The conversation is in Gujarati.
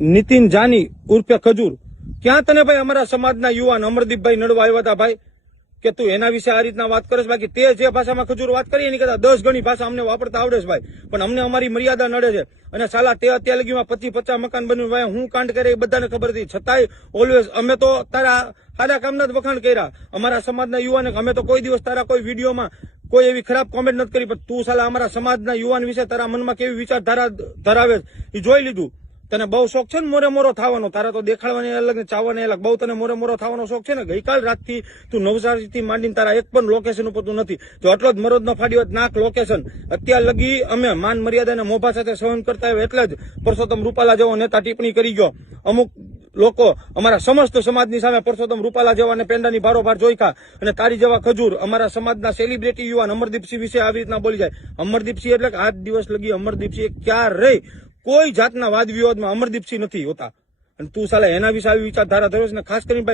નીતિન જાની ઉર્ફે ખજૂર, ક્યાં તને ભાઈ અમારા સમાજના યુવાન અમરદીપભાઈ નડવા આવ્યા હતા ભાઈ કે તું એના વિશે આ રીતના વાત કરે? બાકી તે જે ભાષામાં ખજૂર વાત કરી એની કરતા 10 ગણી ભાષા અમને વાપરતા આવડે છે ભાઈ, પણ અમને અમારી મર્યાદા નડે છે. અને સાલા તે અત્યાર લગીમાં 25-50 મકાન બન્યું ભાઈ, હું કાંડ કરે એ બધાને ખબર હતી, છતાંય ઓલવેઝ અમે તો તારા સારા કામના જ વખાણ કર્યા અમારા સમાજના યુવાને. અમે તો કોઈ દિવસ તારા કોઈ વિડીયોમાં કોઈ એવી ખરાબ કોમેન્ટ નથી કરી, પણ તું સાલા અમારા સમાજના યુવાન વિશે તારા મનમાં કેવી વિચારધારા ધરાવે એ જોઈ લીધું. તને બહુ શોખ છે ને મોરે મોરો થવાનો, તારા તો દેખાડવાની અલગ ને ચાવવાની અલગ. બહુ તને મોરે મોરો થવાનો શોખ છે ને. ગઈકાલ રાતથી તું નવસારીથી માંડીને તારા એક પણ લોકેશન ઉપર તું નથી. જો આટલો જ મરોજ નો ફાડ્યો નાખ લોકેશન. અત્યાર લગી અમે માન મર્યાદાને મોભા સાથે સહન કરતા હોય એટલે જ પરસોત્તમ રૂપાલા જેવો નેતા ટિપ્પણી કરી ગયો. અમુક લોકો અમારા સમસ્ત સમાજની સામે પરસોત્તમ રૂપાલા જેવા પેંડાની ભારોભાર જોઈખા, અને તારી જેવા ખજૂર અમારા સમાજના સેલિબ્રિટી યુવાન અમરદીપસિંહ વિશે આવી રીતના બોલી જાય. અમરદીપસિંહ એટલે કે આજ દિવસ લગી અમરદીપસિંહ ક્યારેય કોઈ જાતના વાદ વિવાદમાં અમરદીપસિંહ નથી હોતા, અને તું સાલા એના વિશે આવી વિચારધારા ધરો છે ને. ખાસ કરીને ભાઈ